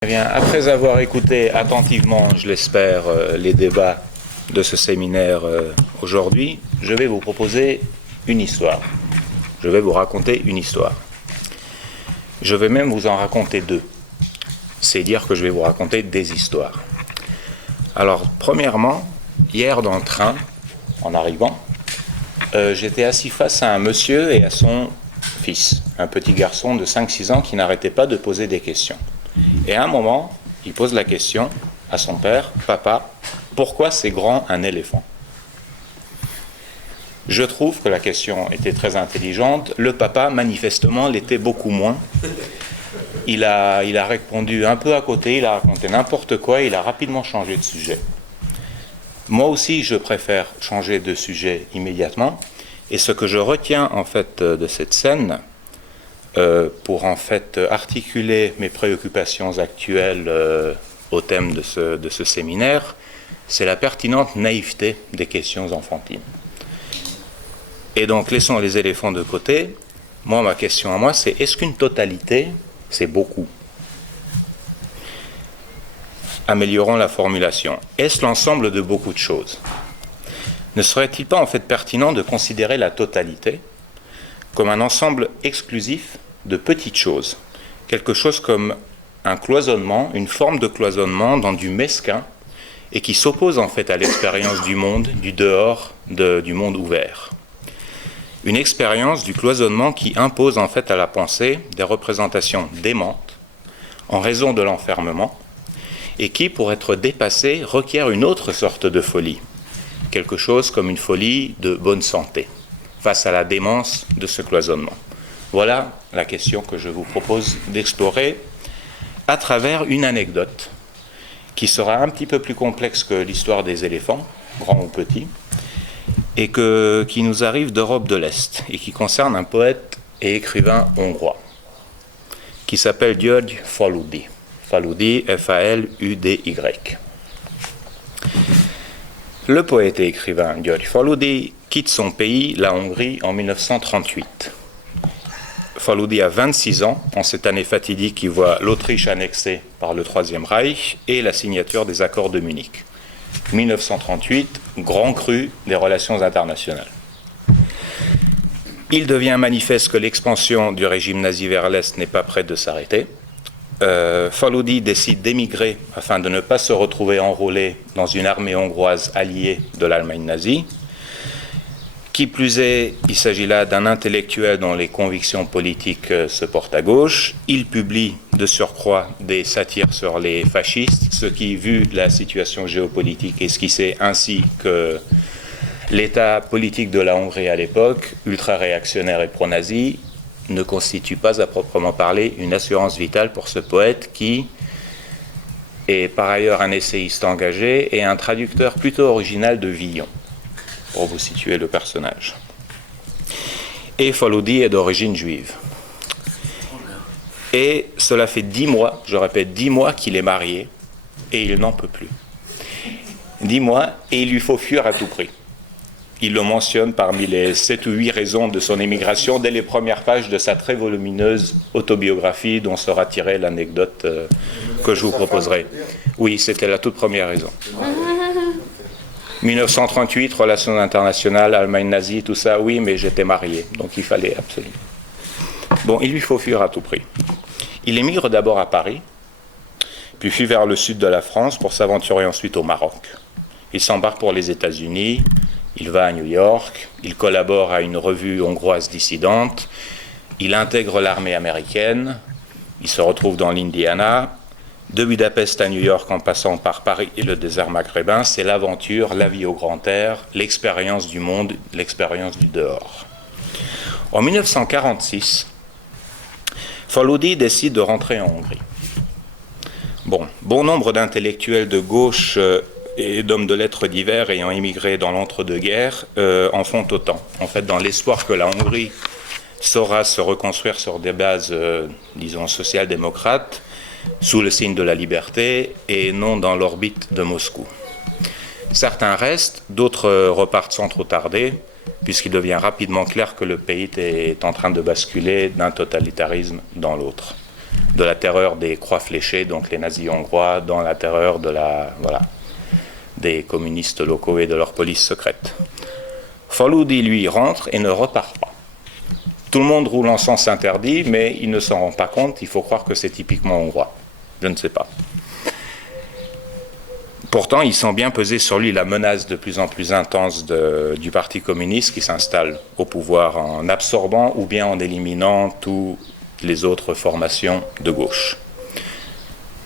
Eh bien, après avoir écouté attentivement, je l'espère, les débats de ce séminaire aujourd'hui, je vais vous proposer une histoire. Je vais vous raconter une histoire. Je vais même vous en raconter deux. C'est dire que je vais vous raconter des histoires. Alors, premièrement, hier dans le train, en arrivant, j'étais assis face à un monsieur et à son fils, un petit garçon de 5-6 ans qui n'arrêtait pas de poser des questions. Et à un moment, il pose la question à son père, « Papa, pourquoi c'est grand un éléphant ?» Je trouve que la question était très intelligente. Le papa, manifestement, l'était beaucoup moins. Il a répondu un peu à côté, il a raconté n'importe quoi, il a rapidement changé de sujet. Moi aussi, je préfère changer de sujet immédiatement. Et ce que je retiens en fait de cette scène, pour en fait articuler mes préoccupations actuelles au thème de ce séminaire, c'est la pertinente naïveté des questions enfantines. Et donc, laissons les éléphants de côté. Moi, ma question à moi, c'est est-ce qu'une totalité, c'est beaucoup ? Améliorons la formulation. Est-ce l'ensemble de beaucoup de choses ? Ne serait-il pas en fait pertinent de considérer la totalité comme un ensemble exclusif de petites choses, quelque chose comme un cloisonnement, une forme de cloisonnement dans du mesquin et qui s'oppose en fait à l'expérience du monde, du dehors, du monde ouvert. Une expérience du cloisonnement qui impose en fait à la pensée des représentations démentes en raison de l'enfermement et qui, pour être dépassée, requiert une autre sorte de folie, quelque chose comme une folie de bonne santé face à la démence de ce cloisonnement. Voilà la question que je vous propose d'explorer à travers une anecdote qui sera un petit peu plus complexe que l'histoire des éléphants, grands ou petits, et qui nous arrive d'Europe de l'Est et qui concerne un poète et écrivain hongrois qui s'appelle György Faludi. Faludi, F-A-L-U-D-Y. Le poète et écrivain György Faludi quitte son pays, la Hongrie, en 1938. Faludi a 26 ans, en cette année fatidique qui voit l'Autriche annexée par le Troisième Reich et la signature des accords de Munich. 1938, grand cru des relations internationales. Il devient manifeste que l'expansion du régime nazi vers l'Est n'est pas près de s'arrêter. Faludi décide d'émigrer afin de ne pas se retrouver enrôlé dans une armée hongroise alliée de l'Allemagne nazie. Qui plus est, il s'agit là d'un intellectuel dont les convictions politiques se portent à gauche. Il publie de surcroît des satires sur les fascistes, ce qui, vu la situation géopolitique, esquissait ainsi que l'état politique de la Hongrie à l'époque, ultra-réactionnaire et pro-nazi, ne constitue pas à proprement parler une assurance vitale pour ce poète qui est par ailleurs un essayiste engagé et un traducteur plutôt original de Villon, pour vous situer le personnage. Et Faludi est d'origine juive. Et cela fait 10 mois, je répète 10 mois qu'il est marié et il n'en peut plus. 10 mois et il lui faut fuir à tout prix. Il le mentionne parmi les 7 ou 8 raisons de son émigration dès les premières pages de sa très volumineuse autobiographie dont sera tirée l'anecdote que je vous proposerai. Oui, c'était la toute première raison. 1938, relations internationales, Allemagne nazie, tout ça, oui, mais j'étais marié, donc il fallait absolument. Bon, il lui faut fuir à tout prix. Il émigre d'abord à Paris, puis fuit vers le sud de la France pour s'aventurer ensuite au Maroc. Il s'embarque pour les États-Unis, il va à New York, il collabore à une revue hongroise dissidente, il intègre l'armée américaine, il se retrouve dans l'Indiana. De Budapest à New York en passant par Paris et le désert maghrébin, c'est l'aventure, la vie au grand air, l'expérience du monde, l'expérience du dehors. En 1946, Faludi décide de rentrer en Hongrie. Bon nombre d'intellectuels de gauche et d'hommes de lettres divers ayant émigré dans l'entre-deux-guerres en font autant. En fait, dans l'espoir que la Hongrie saura se reconstruire sur des bases, disons, social-démocrates, sous le signe de la liberté et non dans l'orbite de Moscou. Certains restent, d'autres repartent sans trop tarder, puisqu'il devient rapidement clair que le pays est en train de basculer d'un totalitarisme dans l'autre. de la terreur des croix fléchées, donc les nazis hongrois, dans la terreur de des communistes locaux et de leur police secrète. Faludi, lui, rentre et ne repart pas. Tout le monde roule en sens interdit, mais il ne s'en rend pas compte. Il faut croire que c'est typiquement hongrois. Je ne sais pas. Pourtant, il sent bien peser sur lui la menace de plus en plus intense du Parti communiste qui s'installe au pouvoir en absorbant ou bien en éliminant toutes les autres formations de gauche.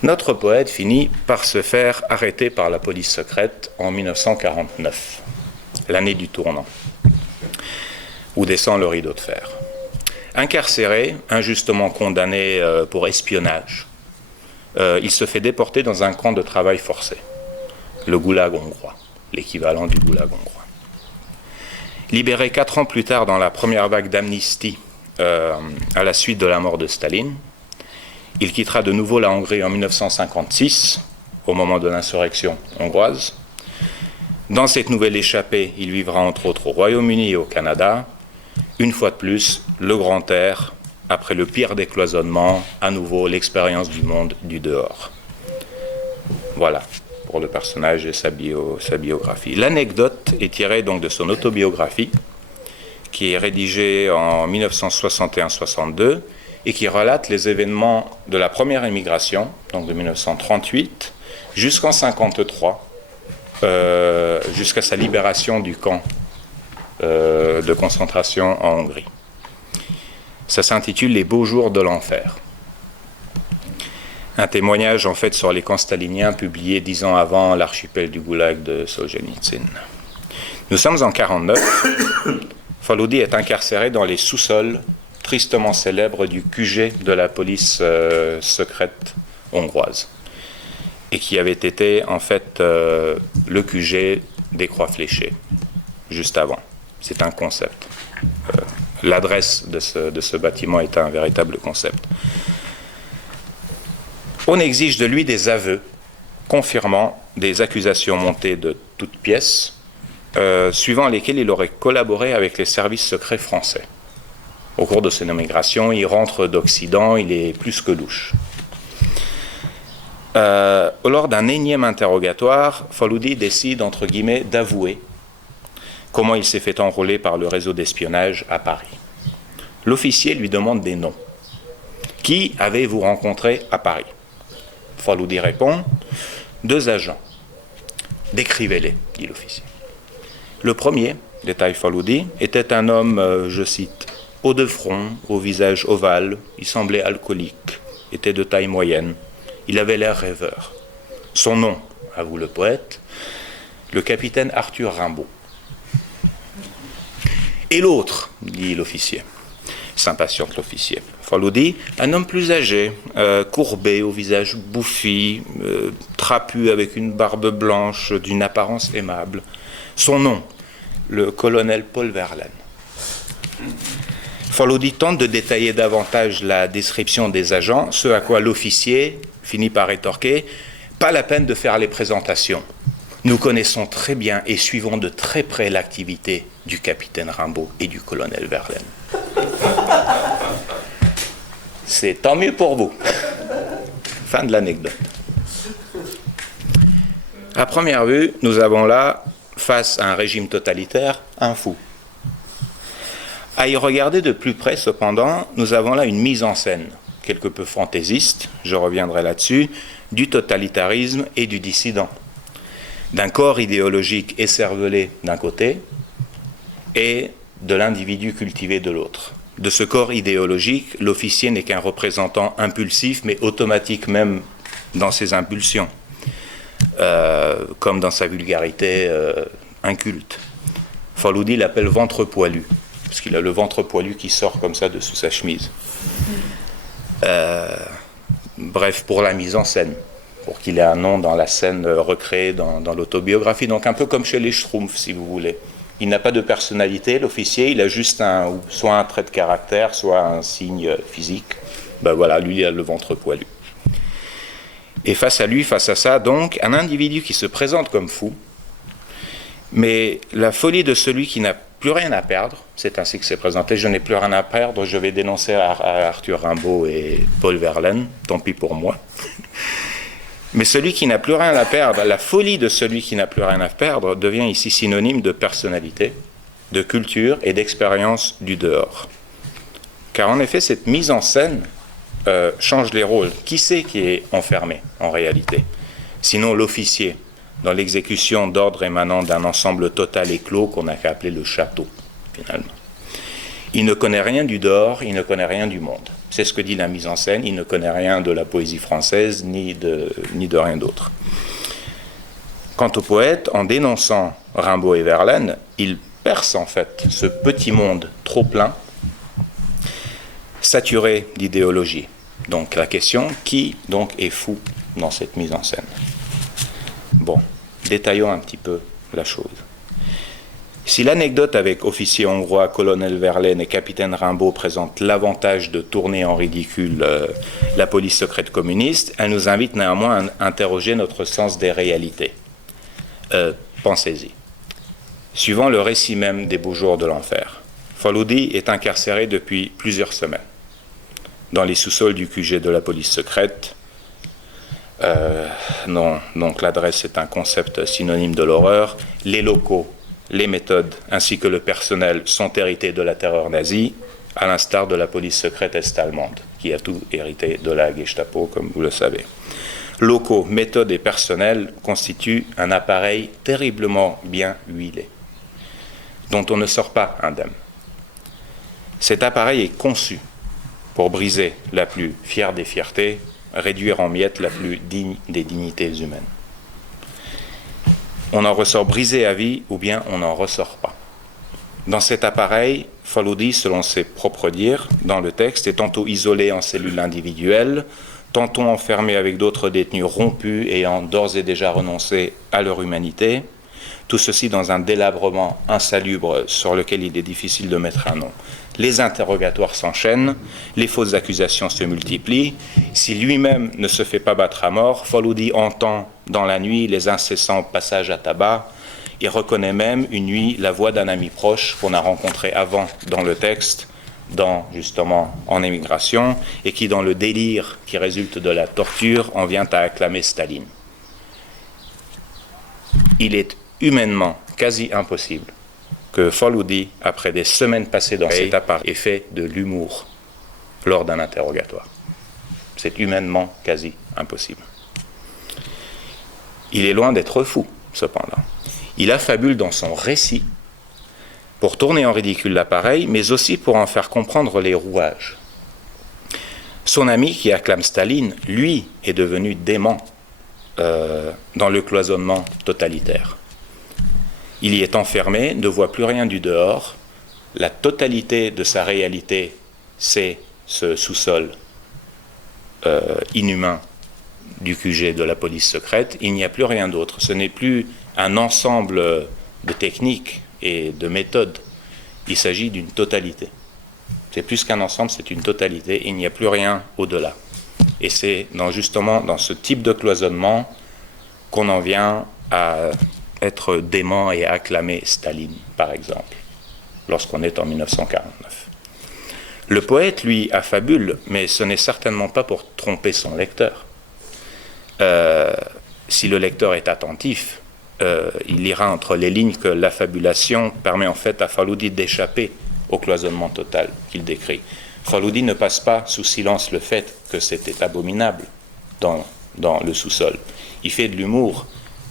Notre poète finit par se faire arrêter par la police secrète en 1949, l'année du tournant, où descend le rideau de fer. Incarcéré, injustement condamné pour espionnage, il se fait déporter dans un camp de travail forcé, le goulag hongrois, l'équivalent du goulag hongrois. Libéré 4 ans plus tard dans la première vague d'amnistie à la suite de la mort de Staline, il quittera de nouveau la Hongrie en 1956, au moment de l'insurrection hongroise. Dans cette nouvelle échappée, il vivra entre autres au Royaume-Uni et au Canada. Une fois de plus, le grand air, après le pire décloisonnement, à nouveau l'expérience du monde du dehors. Voilà pour le personnage et sa biographie. L'anecdote est tirée donc de son autobiographie, qui est rédigée en 1961-62, et qui relate les événements de la première émigration, donc de 1938, jusqu'en 1953, jusqu'à sa libération du camp de concentration en Hongrie. Ça s'intitule « Les beaux jours de l'enfer ». Un témoignage en fait sur les camps staliniens publié 10 ans avant l'archipel du Goulag de Solzhenitsyn. Nous sommes en 1949. Faludi est incarcéré dans les sous-sols tristement célèbre du QG de la police secrète hongroise, et qui avait été en fait le QG des croix fléchées, juste avant. C'est un concept. L'adresse de ce bâtiment est un véritable concept. On exige de lui des aveux confirmant des accusations montées de toutes pièces, suivant lesquelles il aurait collaboré avec les services secrets français. Au cours de son émigration, il rentre d'Occident, il est plus que louche. Lors d'un énième interrogatoire, Faludi décide, entre guillemets, d'avouer comment il s'est fait enrôler par le réseau d'espionnage à Paris. L'officier lui demande des noms. Qui avez-vous rencontré à Paris? Faludi répond, 2 agents. Décrivez-les, dit l'officier. Le premier, détaille Faludi, était un homme, je cite, haut de front, au visage ovale, il semblait alcoolique, était de taille moyenne, il avait l'air rêveur. Son nom, avoue le poète, le capitaine Arthur Rimbaud. Et l'autre, dit l'officier, s'impatiente l'officier. Faludi, un homme plus âgé, courbé, au visage bouffi, trapu avec une barbe blanche, d'une apparence aimable. Son nom, le colonel Paul Verlaine. Faludi tente de détailler davantage la description des agents, ce à quoi l'officier finit par rétorquer « Pas la peine de faire les présentations. Nous connaissons très bien et suivons de très près l'activité du capitaine Rimbaud et du colonel Verlaine. » C'est tant mieux pour vous. Fin de l'anecdote. À première vue, nous avons là, face à un régime totalitaire, un fou. À y regarder de plus près, cependant, nous avons là une mise en scène, quelque peu fantaisiste, je reviendrai là-dessus, du totalitarisme et du dissident, d'un corps idéologique écervelé d'un côté et de l'individu cultivé de l'autre. De ce corps idéologique, l'officier n'est qu'un représentant impulsif, mais automatique même dans ses impulsions, comme dans sa vulgarité inculte. Faludi l'appelle ventre poilu, parce qu'il a le ventre poilu qui sort comme ça de sous sa chemise. Bref, pour la mise en scène, pour qu'il ait un nom dans la scène recréée dans l'autobiographie, donc un peu comme chez les Schtroumpfs, si vous voulez. Il n'a pas de personnalité, l'officier, il a juste soit un trait de caractère, soit un signe physique. Ben voilà, lui, il a le ventre poilu. Et face à lui, face à ça, donc, un individu qui se présente comme fou, mais la folie de celui qui n'a plus rien à perdre, c'est ainsi que c'est présenté, je n'ai plus rien à perdre, je vais dénoncer à Arthur Rimbaud et Paul Verlaine, tant pis pour moi. Mais celui qui n'a plus rien à perdre, la folie de celui qui n'a plus rien à perdre devient ici synonyme de personnalité, de culture et d'expérience du dehors. Car en effet, cette mise en scène change les rôles. Qui c'est qui est enfermé en réalité? Sinon l'officier, dans l'exécution d'ordres émanant d'un ensemble total et clos qu'on a appeler le château, finalement. Il ne connaît rien du dehors, il ne connaît rien du monde. C'est ce que dit la mise en scène, il ne connaît rien de la poésie française, ni de rien d'autre. Quant au poète, en dénonçant Rimbaud et Verlaine, il perce en fait ce petit monde trop plein, saturé d'idéologie. Donc la question, qui donc est fou dans cette mise en scène? Bon, détaillons un petit peu la chose. Si l'anecdote avec officier hongrois, colonel Verlaine et capitaine Rimbaud présente l'avantage de tourner en ridicule la police secrète communiste, elle nous invite néanmoins à interroger notre sens des réalités. Pensez-y. Suivant le récit même des beaux jours de l'enfer, Faludi est incarcéré depuis plusieurs semaines dans les sous-sols du QG de la police secrète. Non, donc l'adresse est un concept synonyme de l'horreur. Les locaux, les méthodes ainsi que le personnel sont hérités de la terreur nazie, à l'instar de la police secrète est-allemande, qui a tout hérité de la Gestapo, comme vous le savez. Locaux, méthodes et personnel constituent un appareil terriblement bien huilé, dont on ne sort pas indemne. Cet appareil est conçu pour briser la plus fière des fiertés, réduire en miettes la plus digne des dignités humaines. On en ressort brisé à vie ou bien on n'en ressort pas. Dans cet appareil, Faludi, selon ses propres dires, dans le texte, est tantôt isolé en cellules individuelles, tantôt enfermé avec d'autres détenus rompus ayant d'ores et déjà renoncé à leur humanité, tout ceci dans un délabrement insalubre sur lequel il est difficile de mettre un nom. Les interrogatoires s'enchaînent, les fausses accusations se multiplient. Si lui-même ne se fait pas battre à mort, Faludi entend dans la nuit les incessants passages à tabac. Il reconnaît même une nuit la voix d'un ami proche qu'on a rencontré avant dans le texte, justement en émigration, et qui dans le délire qui résulte de la torture en vient à acclamer Staline. Il est humainement quasi impossible que Faludi, après des semaines passées dans cet appareil, ait fait de l'humour lors d'un interrogatoire. C'est humainement quasi impossible. Il est loin d'être fou, cependant. Il affabule dans son récit pour tourner en ridicule l'appareil, mais aussi pour en faire comprendre les rouages. Son ami qui acclame Staline, lui, est devenu dément dans le cloisonnement totalitaire. Il y est enfermé, ne voit plus rien du dehors. La totalité de sa réalité, c'est ce sous-sol inhumain du QG de la police secrète. Il n'y a plus rien d'autre. Ce n'est plus un ensemble de techniques et de méthodes. Il s'agit d'une totalité. C'est plus qu'un ensemble, c'est une totalité. Il n'y a plus rien au-delà. Et c'est justement dans ce type de cloisonnement qu'on en vient à être dément et acclamer Staline, par exemple, lorsqu'on est en 1949. Le poète, lui, affabule, mais ce n'est certainement pas pour tromper son lecteur. Si le lecteur est attentif, il lira entre les lignes que l'affabulation permet en fait à Faludi d'échapper au cloisonnement total qu'il décrit. Faludi ne passe pas sous silence le fait que c'était abominable dans le sous-sol. Il fait de l'humour,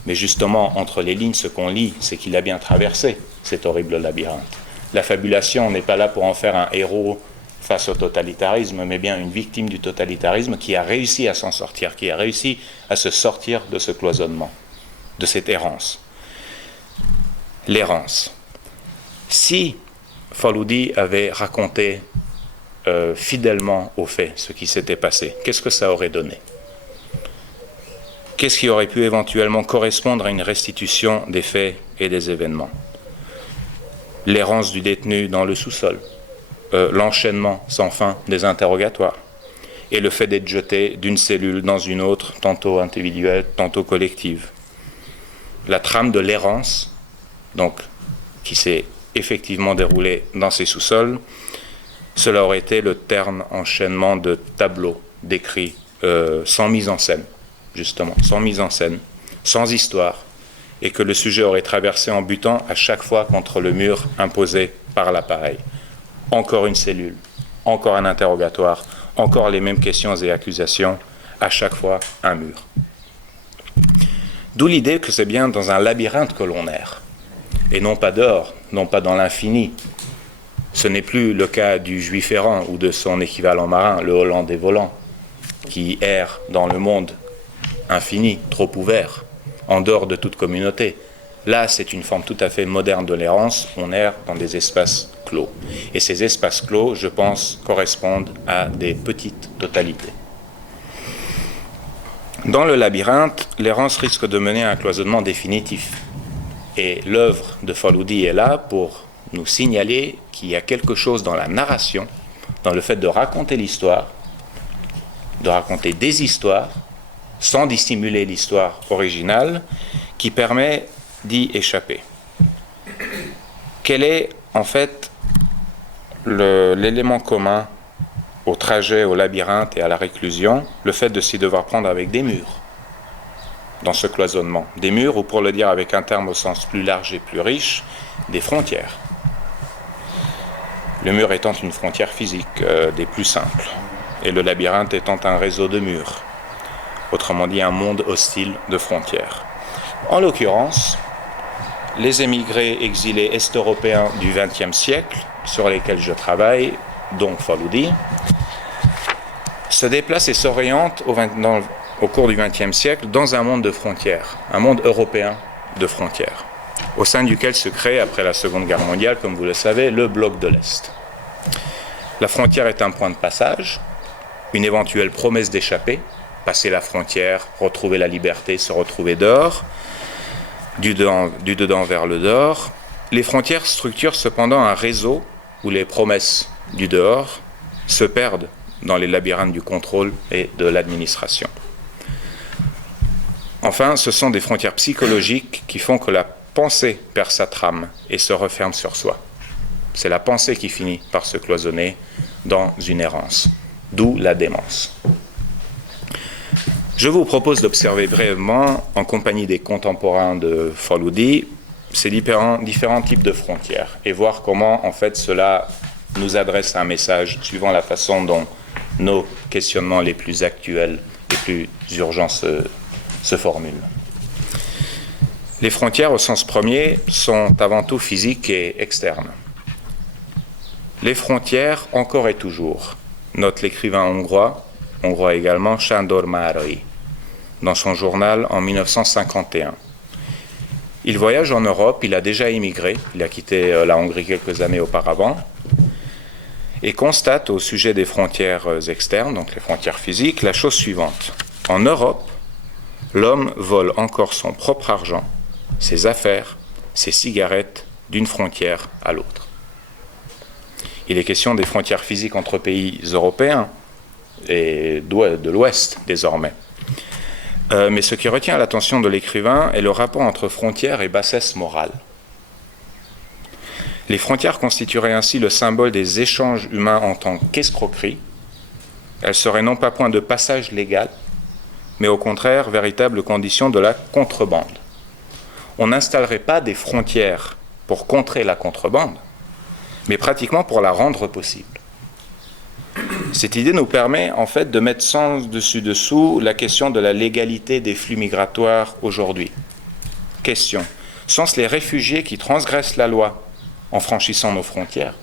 mais justement, entre les lignes, ce qu'on lit, c'est qu'il a bien traversé cet horrible labyrinthe. L'affabulation n'est pas là pour en faire un héros face au totalitarisme, mais bien une victime du totalitarisme qui a réussi à s'en sortir, qui a réussi à se sortir de ce cloisonnement, de cette errance. L'errance. Si Faludi avait raconté fidèlement aux faits ce qui s'était passé, qu'est-ce que ça aurait donné ? Qu'est-ce qui aurait pu éventuellement correspondre à une restitution des faits et des événements? L'errance du détenu dans le sous-sol, l'enchaînement sans fin des interrogatoires, et le fait d'être jeté d'une cellule dans une autre, tantôt individuelle, tantôt collective. La trame de l'errance, donc, qui s'est effectivement déroulé dans ces sous-sols, cela aurait été le terne enchaînement de tableaux décrits sans mise en scène, justement, sans mise en scène, sans histoire, et que le sujet aurait traversé en butant à chaque fois contre le mur imposé par l'appareil. Encore une cellule, encore un interrogatoire, encore les mêmes questions et accusations, à chaque fois un mur. D'où l'idée que c'est bien dans un labyrinthe que l'on erre, et non pas dehors, non pas dans l'infini. Ce n'est plus le cas du juif errant ou de son équivalent marin, le Hollandais volant, qui erre dans le monde infini, trop ouvert, en dehors de toute communauté. Là, c'est une forme tout à fait moderne de l'errance, on erre dans des espaces clos. Et ces espaces clos, je pense, correspondent à des petites totalités. Dans le labyrinthe, l'errance risque de mener à un cloisonnement définitif. Et l'œuvre de Faloudi est là pour nous signaler qu'il y a quelque chose dans la narration, dans le fait de raconter l'histoire, de raconter des histoires, sans dissimuler l'histoire originale, qui permet d'y échapper. Quel est en fait l'élément commun au trajet, au labyrinthe et à la réclusion? Le fait de s'y devoir prendre avec des murs dans ce cloisonnement. Des murs, ou pour le dire avec un terme au sens plus large et plus riche, des frontières. Le mur étant une frontière physique des plus simples, et le labyrinthe étant un réseau de murs. Autrement dit, un monde hostile de frontières. En l'occurrence, les émigrés exilés est-européens du XXe siècle, sur lesquels je travaille, donc Faloudi, se déplacent et s'orientent au cours du XXe siècle dans un monde de frontières, un monde européen de frontières, au sein duquel se crée, après la Seconde Guerre mondiale, comme vous le savez, le bloc de l'Est. La frontière est un point de passage, une éventuelle promesse d'échapper, passer la frontière, retrouver la liberté, se retrouver dehors, du dedans vers le dehors. Les frontières structurent cependant un réseau où les promesses du dehors se perdent dans les labyrinthes du contrôle et de l'administration. Enfin, ce sont des frontières psychologiques qui font que la pensée perd sa trame et se referme sur soi. C'est la pensée qui finit par se cloisonner dans une errance, d'où la démence. Je vous propose d'observer brièvement, en compagnie des contemporains de Faloudi, ces différents types de frontières et voir comment, en fait, cela nous adresse un message suivant la façon dont nos questionnements les plus actuels, les plus urgents se formulent. Les frontières, au sens premier, sont avant tout physiques et externes. Les frontières, encore et toujours, note l'écrivain hongrois également, Sándor Márai, dans son journal en 1951. Il voyage en Europe, il a déjà immigré, il a quitté la Hongrie quelques années auparavant, et constate au sujet des frontières externes, donc les frontières physiques, la chose suivante. En Europe, l'homme vole encore son propre argent, ses affaires, ses cigarettes, d'une frontière à l'autre. Il est question des frontières physiques entre pays européens et de l'Ouest désormais. Mais ce qui retient l'attention de l'écrivain est le rapport entre frontières et bassesse morale. Les frontières constitueraient ainsi le symbole des échanges humains en tant qu'escroquerie. Elles seraient non pas point de passage légal, mais au contraire véritable condition de la contrebande. On n'installerait pas des frontières pour contrer la contrebande, mais pratiquement pour la rendre possible. Cette idée nous permet en fait de mettre sans dessus-dessous la question de la légalité des flux migratoires aujourd'hui. Question: sont-ce les réfugiés qui transgressent la loi en franchissant nos frontières?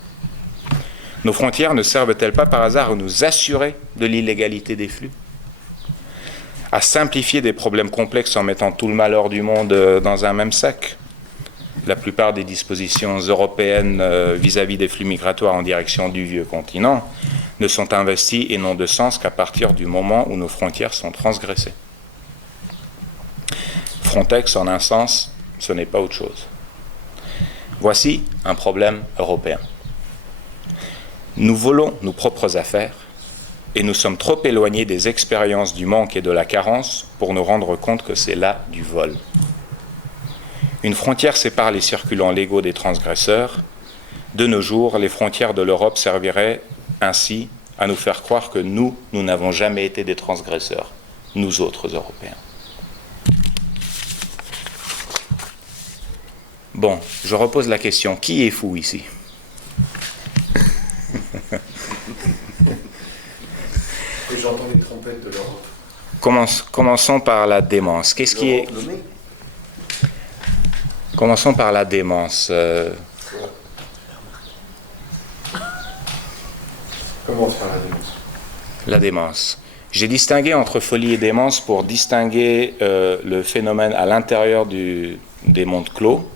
Nos frontières ne servent-elles pas par hasard à nous assurer de l'illégalité des flux? À simplifier des problèmes complexes en mettant tout le malheur du monde dans un même sac? La plupart des dispositions européennes vis-à-vis des flux migratoires en direction du vieux continent ne sont investies et n'ont de sens qu'à partir du moment où nos frontières sont transgressées. Frontex, en un sens, ce n'est pas autre chose. Voici un problème européen. Nous volons nos propres affaires et nous sommes trop éloignés des expériences du manque et de la carence pour nous rendre compte que c'est là du vol. Une frontière sépare les circulants légaux des transgresseurs, de nos jours, les frontières de l'Europe serviraient ainsi à nous faire croire que nous n'avons jamais été des transgresseurs, nous autres Européens. Bon, je repose la question, qui est fou ici? J'entends les trompettes de l'Europe. Commençons par la démence. Qu'est-ce qui est... Commençons par la démence. Comment faire la démence? La démence. J'ai distingué entre folie et démence pour distinguer le phénomène à l'intérieur des mondes clos,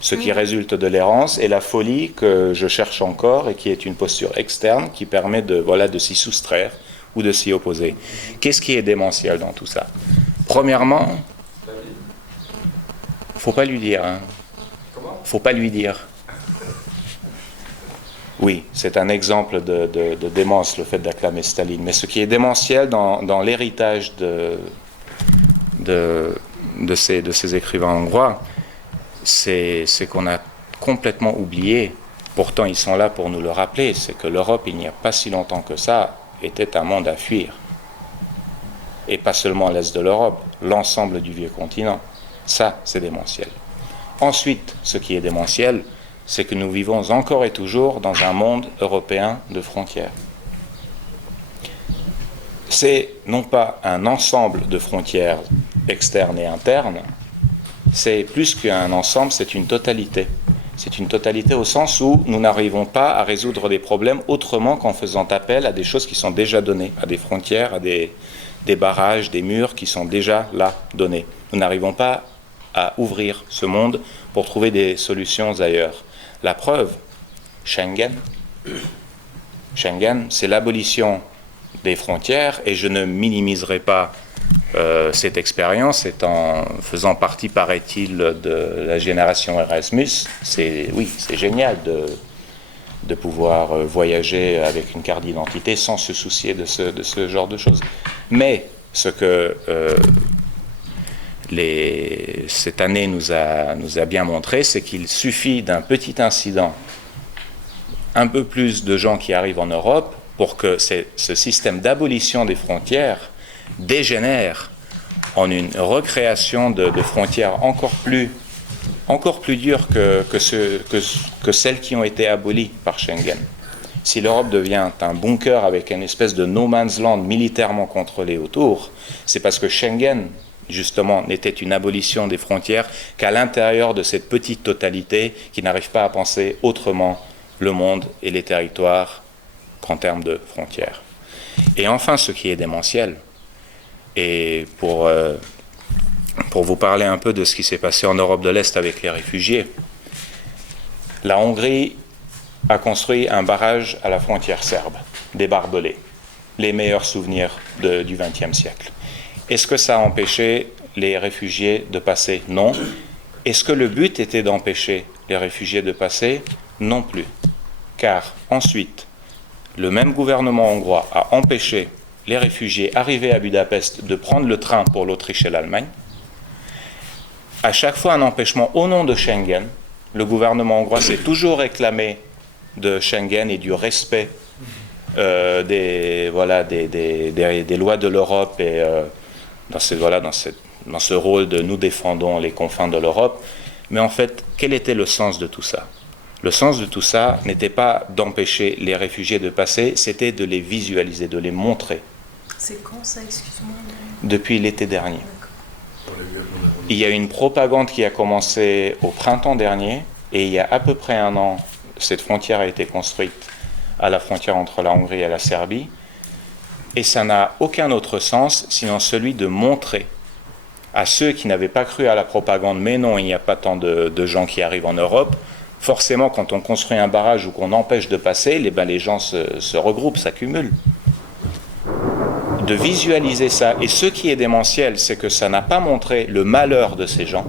ce qui résulte de l'errance, et la folie que je cherche encore et qui est une posture externe qui permet de s'y soustraire ou de s'y opposer. Qu'est-ce qui est démentiel dans tout ça? Premièrement, faut pas lui dire. Hein. Faut pas lui dire. Oui, c'est un exemple de démence, le fait d'acclamer Staline. Mais ce qui est démentiel dans l'héritage de ces écrivains hongrois, c'est qu'on a complètement oublié, pourtant ils sont là pour nous le rappeler, c'est que l'Europe, il n'y a pas si longtemps que ça, était un monde à fuir. Et pas seulement l'Est de l'Europe, l'ensemble du vieux continent. Ça, c'est démentiel. Ensuite, ce qui est démentiel, c'est que nous vivons encore et toujours dans un monde européen de frontières. C'est non pas un ensemble de frontières externes et internes, c'est plus qu'un ensemble, c'est une totalité. C'est une totalité au sens où nous n'arrivons pas à résoudre des problèmes autrement qu'en faisant appel à des choses qui sont déjà données, à des frontières, à des barrages, des murs qui sont déjà là, donnés. Nous n'arrivons pas à ouvrir ce monde pour trouver des solutions ailleurs. La preuve, Schengen. Schengen, c'est l'abolition des frontières, et je ne minimiserai pas cette expérience, étant faisant partie, paraît-il, de la génération Erasmus. C'est génial de pouvoir voyager avec une carte d'identité sans se soucier de ce genre de choses. Mais ce que cette année nous a bien montré, c'est qu'il suffit d'un petit incident, un peu plus de gens qui arrivent en Europe, pour que ce système d'abolition des frontières dégénère en une recréation de frontières encore plus dures que celles qui ont été abolies par Schengen. Si l'Europe devient un bunker avec une espèce de no man's land militairement contrôlé autour, c'est parce que Schengen, justement, n'était une abolition des frontières qu'à l'intérieur de cette petite totalité qui n'arrive pas à penser autrement le monde et les territoires qu'en termes de frontières. Et enfin, ce qui est démentiel, et pour vous parler un peu de ce qui s'est passé en Europe de l'Est avec les réfugiés, la Hongrie a construit un barrage à la frontière serbe, des barbelés, les meilleurs souvenirs du XXe siècle. Est-ce que ça a empêché les réfugiés de passer? Non. Est-ce que le but était d'empêcher les réfugiés de passer? Non plus. Car ensuite, le même gouvernement hongrois a empêché les réfugiés arrivés à Budapest de prendre le train pour l'Autriche et l'Allemagne. À chaque fois un empêchement au nom de Schengen. Le gouvernement hongrois s'est toujours réclamé de Schengen et du respect des lois de l'Europe et dans ce rôle de nous défendons les confins de l'Europe. Mais en fait, quel était le sens de tout ça? Le sens de tout ça n'était pas d'empêcher les réfugiés de passer, c'était de les visualiser, de les montrer. C'est quand ça, excuse-moi? Depuis l'été dernier. Il y a une propagande qui a commencé au printemps dernier, et il y a à peu près un an, cette frontière a été construite à la frontière entre la Hongrie et la Serbie, et ça n'a aucun autre sens sinon celui de montrer à ceux qui n'avaient pas cru à la propagande, mais non, il n'y a pas tant de gens qui arrivent en Europe. Forcément, quand on construit un barrage ou qu'on empêche de passer, les gens se regroupent, s'accumulent. De visualiser ça. Et ce qui est démentiel, c'est que ça n'a pas montré le malheur de ces gens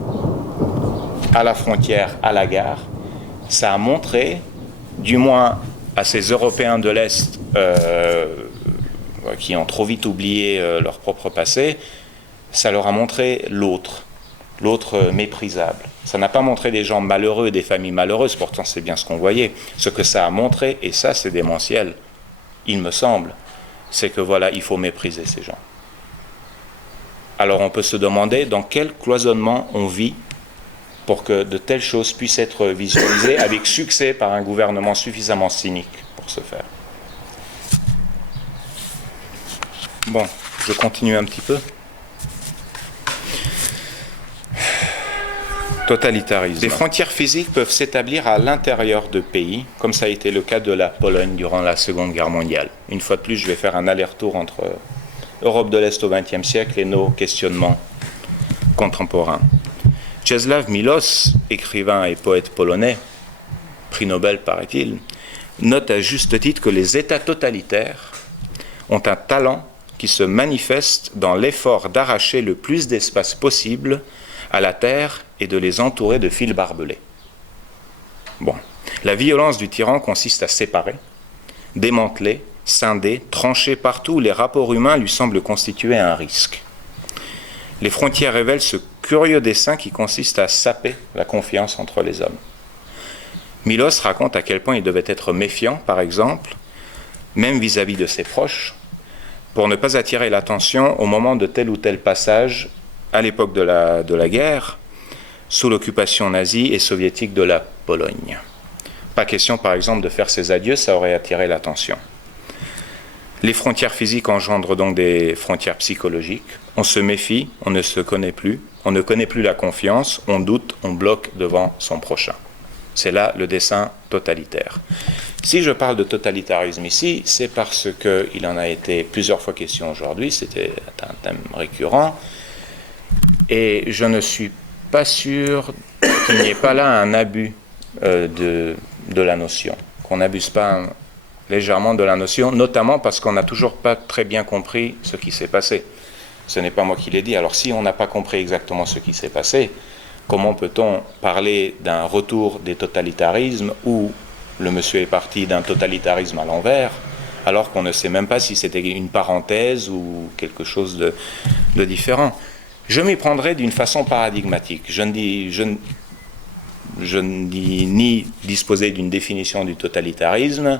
à la frontière, à la gare. Ça a montré, du moins à ces Européens de l'Est qui ont trop vite oublié leur propre passé, ça leur a montré l'autre méprisable. Ça n'a pas montré des gens malheureux, des familles malheureuses, pourtant c'est bien ce qu'on voyait. Ce que ça a montré, et ça c'est démentiel, il me semble, c'est que voilà, il faut mépriser ces gens. Alors on peut se demander dans quel cloisonnement on vit pour que de telles choses puissent être visualisées avec succès par un gouvernement suffisamment cynique pour ce faire. Bon, je continue un petit peu. Totalitarisme. Les frontières physiques peuvent s'établir à l'intérieur de pays, comme ça a été le cas de la Pologne durant la Seconde Guerre mondiale. Une fois de plus, je vais faire un aller-retour entre Europe de l'Est au XXe siècle et nos questionnements contemporains. Czesław Miłosz, écrivain et poète polonais, prix Nobel paraît-il, note à juste titre que les États totalitaires ont un talent qui se manifeste dans l'effort d'arracher le plus d'espace possible à la terre et de les entourer de fils barbelés. Bon, la violence du tyran consiste à séparer, démanteler, scinder, trancher partout où les rapports humains lui semblent constituer un risque. Les frontières révèlent ce curieux dessein qui consiste à saper la confiance entre les hommes. Miłosz raconte à quel point il devait être méfiant, par exemple, même vis-à-vis de ses proches, pour ne pas attirer l'attention au moment de tel ou tel passage à l'époque de la guerre, sous l'occupation nazie et soviétique de la Pologne. Pas question, par exemple, de faire ses adieux, ça aurait attiré l'attention. Les frontières physiques engendrent donc des frontières psychologiques. On se méfie, on ne se connaît plus, on ne connaît plus la confiance, on doute, on bloque devant son prochain. C'est là le dessein totalitaire. Si je parle de totalitarisme ici, c'est parce qu'il en a été plusieurs fois question aujourd'hui, c'était un thème récurrent, et je ne suis pas sûr qu'il n'y ait pas là un abus de la notion, qu'on n'abuse pas légèrement de la notion, notamment parce qu'on n'a toujours pas très bien compris ce qui s'est passé. Ce n'est pas moi qui l'ai dit. Alors si on n'a pas compris exactement ce qui s'est passé, comment peut-on parler d'un retour des totalitarismes où le monsieur est parti d'un totalitarisme à l'envers, alors qu'on ne sait même pas si c'était une parenthèse ou quelque chose de différent. Je m'y prendrai d'une façon paradigmatique. Je ne dis ni disposer d'une définition du totalitarisme,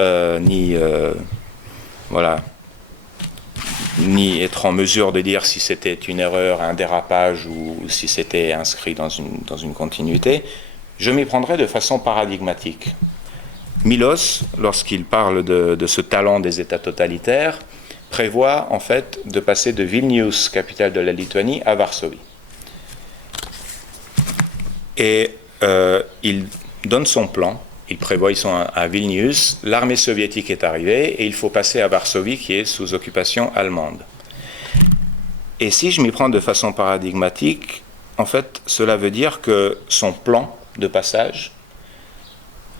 ni être en mesure de dire si c'était une erreur, un dérapage ou si c'était inscrit dans une continuité. Je m'y prendrai de façon paradigmatique. Miłosz, lorsqu'il parle de ce talent des États totalitaires, prévoit en fait de passer de Vilnius, capitale de la Lituanie, à Varsovie. Et il donne son plan. Il prévoit, ils sont à Vilnius, l'armée soviétique est arrivée et il faut passer à Varsovie qui est sous occupation allemande. Et si je m'y prends de façon paradigmatique, en fait, cela veut dire que son plan de passage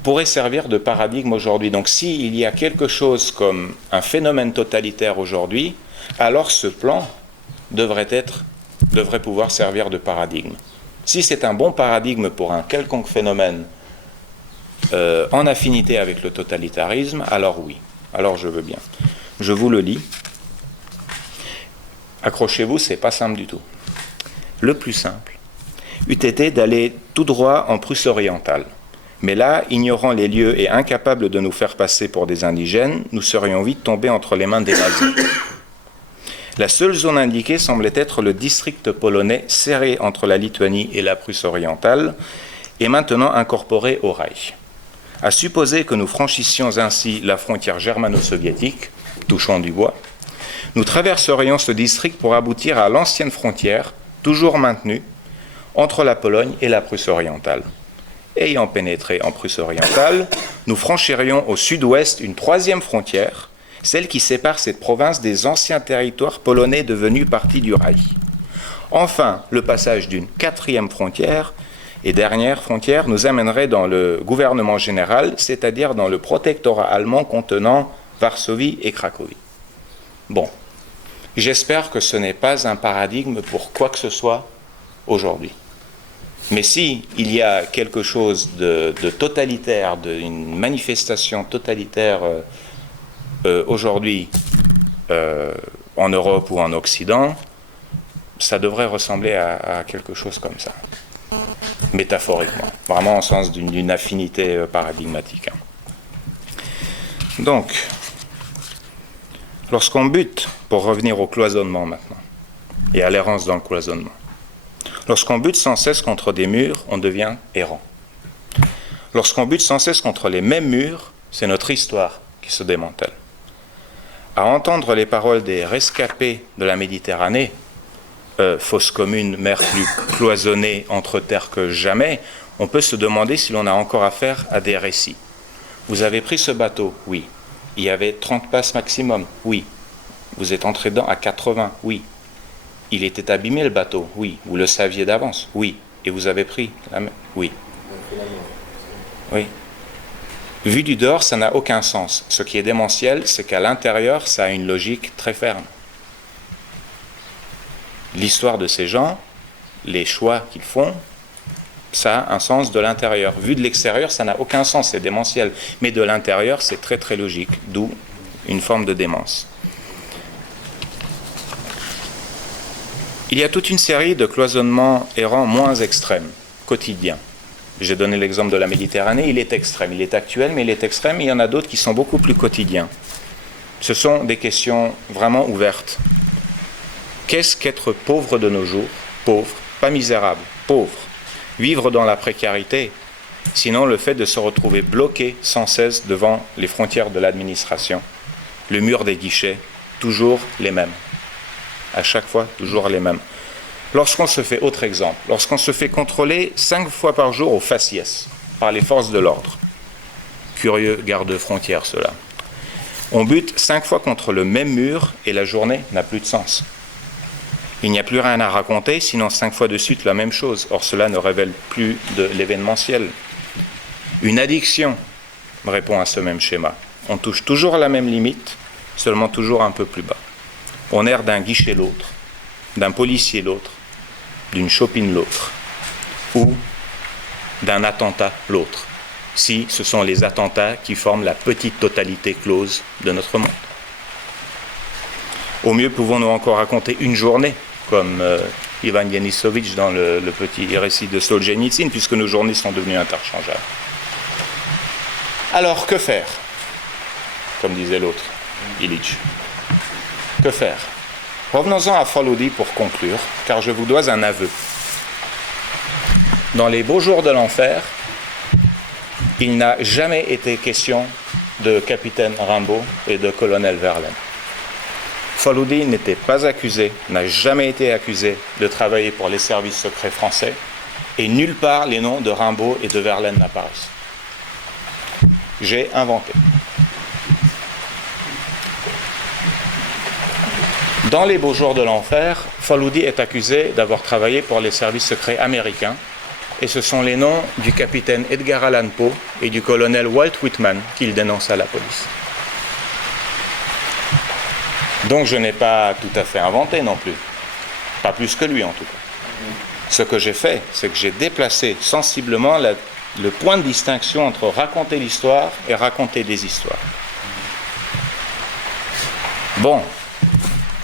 pourrait servir de paradigme aujourd'hui. Donc s'il y a quelque chose comme un phénomène totalitaire aujourd'hui, alors ce plan devrait pouvoir servir de paradigme. Si c'est un bon paradigme pour un quelconque phénomène en affinité avec le totalitarisme, alors oui, alors je veux bien. Je vous le lis. Accrochez-vous, c'est pas simple du tout. Le plus simple eût été d'aller tout droit en Prusse orientale. Mais là, ignorant les lieux et incapables de nous faire passer pour des indigènes, nous serions vite tombés entre les mains des nazis. La seule zone indiquée semblait être le district polonais serré entre la Lituanie et la Prusse orientale et maintenant incorporé au Reich. À supposer que nous franchissions ainsi la frontière germano-soviétique, touchons du bois, nous traverserions ce district pour aboutir à l'ancienne frontière, toujours maintenue, entre la Pologne et la Prusse orientale. Ayant pénétré en Prusse orientale, nous franchirions au sud-ouest une troisième frontière, celle qui sépare cette province des anciens territoires polonais devenus partie du Reich. Enfin, le passage d'une quatrième frontière et dernière frontière nous amènerait dans le gouvernement général, c'est-à-dire dans le protectorat allemand contenant Varsovie et Cracovie. Bon, j'espère que ce n'est pas un paradigme pour quoi que ce soit aujourd'hui. Mais si il y a quelque chose de totalitaire, une manifestation totalitaire aujourd'hui en Europe ou en Occident, ça devrait ressembler à quelque chose comme ça. métaphoriquement, vraiment en sens d'une affinité paradigmatique. Donc, lorsqu'on bute, pour revenir au cloisonnement maintenant, et à l'errance dans le cloisonnement, lorsqu'on bute sans cesse contre des murs, on devient errant. Lorsqu'on bute sans cesse contre les mêmes murs, c'est notre histoire qui se démantèle. À entendre les paroles des rescapés de la Méditerranée, fosse commune, mer plus cloisonnée, entre terre que jamais, on peut se demander si l'on a encore affaire à des récits. Vous avez pris ce bateau? Oui. Il y avait 30 passes maximum? Oui. Vous êtes entré dedans à 80? Oui. Il était abîmé le bateau? Oui. Vous le saviez d'avance? Oui. Et vous avez pris la mer? Oui. Oui. Vu du dehors, ça n'a aucun sens. Ce qui est démentiel, c'est qu'à l'intérieur, ça a une logique très ferme. L'histoire de ces gens, les choix qu'ils font, ça a un sens de l'intérieur. Vu de l'extérieur, ça n'a aucun sens, c'est démentiel. Mais de l'intérieur, c'est très très logique, d'où une forme de démence. Il y a toute une série de cloisonnements errants moins extrêmes, quotidiens. J'ai donné l'exemple de la Méditerranée, il est extrême, il est actuel, mais il est extrême, et il y en a d'autres qui sont beaucoup plus quotidiens. Ce sont des questions vraiment ouvertes. Qu'est-ce qu'être pauvre de nos jours? Pauvre, pas misérable, pauvre. Vivre dans la précarité, sinon le fait de se retrouver bloqué sans cesse devant les frontières de l'administration. Le mur des guichets, toujours les mêmes. À chaque fois, toujours les mêmes. Lorsqu'on se fait, autre exemple, lorsqu'on se fait contrôler 5 fois par jour au faciès par les forces de l'ordre. Curieux garde-frontières, ceux-là. On bute 5 fois contre le même mur et la journée n'a plus de sens. Il n'y a plus rien à raconter, sinon 5 fois de suite la même chose. Or, cela ne révèle plus de l'événementiel. Une addiction répond à ce même schéma. On touche toujours la même limite, seulement toujours un peu plus bas. On erre d'un guichet l'autre, d'un policier l'autre, d'une chopine l'autre, ou d'un attentat l'autre, si ce sont les attentats qui forment la petite totalité close de notre monde. Au mieux, pouvons-nous encore raconter une journée, comme Ivan Yanisovitch dans le petit récit de Solzhenitsyn, puisque nos journées sont devenues interchangeables. Alors, que faire? Comme disait l'autre, Illich. Que faire? Revenons-en à Faludi pour conclure, car je vous dois un aveu. Dans les beaux jours de l'enfer, il n'a jamais été question de capitaine Rimbaud et de colonel Verlaine. Faludi n'était pas accusé, n'a jamais été accusé de travailler pour les services secrets français, et nulle part les noms de Rimbaud et de Verlaine n'apparaissent. J'ai inventé. Dans les beaux jours de l'enfer, Faludi est accusé d'avoir travaillé pour les services secrets américains, et ce sont les noms du capitaine Edgar Allan Poe et du colonel Walt Whitman qu'il dénonce à la police. Donc je n'ai pas tout à fait inventé non plus, pas plus que lui en tout cas. Ce que j'ai fait, c'est que j'ai déplacé sensiblement le point de distinction entre raconter l'histoire et raconter des histoires. Bon.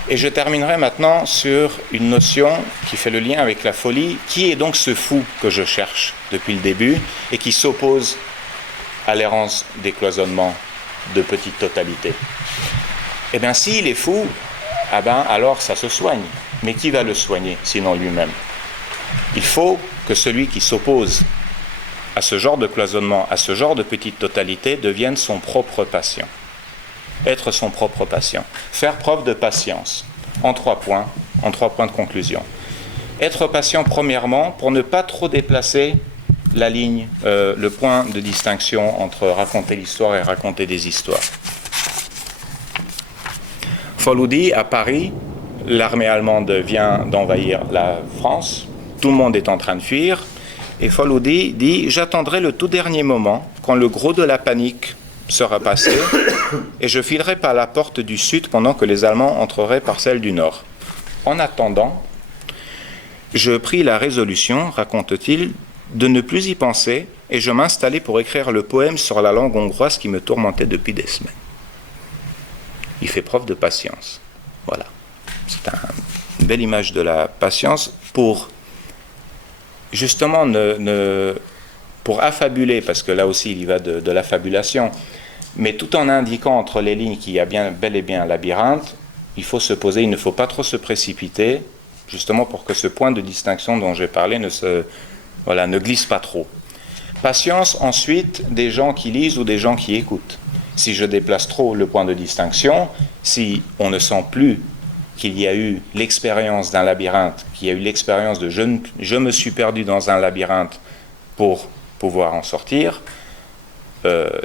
Et je terminerai maintenant sur une notion qui fait le lien avec la folie. Qui est donc ce fou que je cherche depuis le début et qui s'oppose à l'errance des cloisonnements de petite totalité? Eh bien, s'il est fou, alors ça se soigne. Mais qui va le soigner, sinon lui-même? Il faut que celui qui s'oppose à ce genre de cloisonnement, à ce genre de petite totalité, devienne son propre patient. Être son propre patient. Faire preuve de patience, en 3 points de conclusion. Être patient, premièrement, pour ne pas trop déplacer la ligne, le point de distinction entre raconter l'histoire et raconter des histoires. Faludi, à Paris, l'armée allemande vient d'envahir la France, tout le monde est en train de fuir, et Faludi dit « J'attendrai le tout dernier moment, quand le gros de la panique sera passé, et je filerai par la porte du sud pendant que les Allemands entreraient par celle du nord. En attendant, je pris la résolution, raconte-t-il, de ne plus y penser, et je m'installai pour écrire le poème sur la langue hongroise qui me tourmentait depuis des semaines. » Il fait preuve de patience. Voilà. C'est une belle image de la patience pour justement, pour affabuler, parce que là aussi il y va de l'affabulation, mais tout en indiquant entre les lignes qu'il y a bel et bien un labyrinthe, il faut se poser, il ne faut pas trop se précipiter, justement pour que ce point de distinction dont j'ai parlé ne glisse pas trop. Patience ensuite des gens qui lisent ou des gens qui écoutent. Si je déplace trop le point de distinction, si on ne sent plus qu'il y a eu l'expérience d'un labyrinthe, qu'il y a eu l'expérience de je me suis perdu dans un labyrinthe pour pouvoir en sortir,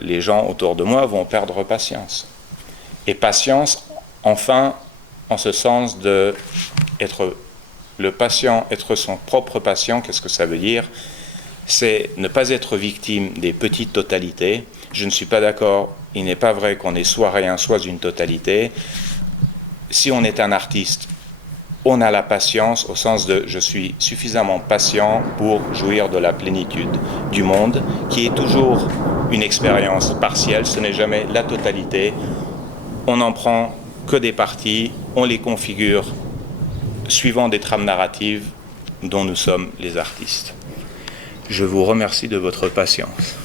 les gens autour de moi vont perdre patience. Et patience, enfin, en ce sens de être le patient, être son propre patient, qu'est-ce que ça veut dire ? C'est ne pas être victime des petites totalités. Je ne suis pas d'accord, il n'est pas vrai qu'on est soit rien, soit une totalité. Si on est un artiste, on a la patience au sens de je suis suffisamment patient pour jouir de la plénitude du monde, qui est toujours une expérience partielle, ce n'est jamais la totalité. On n'en prend que des parties, on les configure suivant des trames narratives dont nous sommes les artistes. Je vous remercie de votre patience.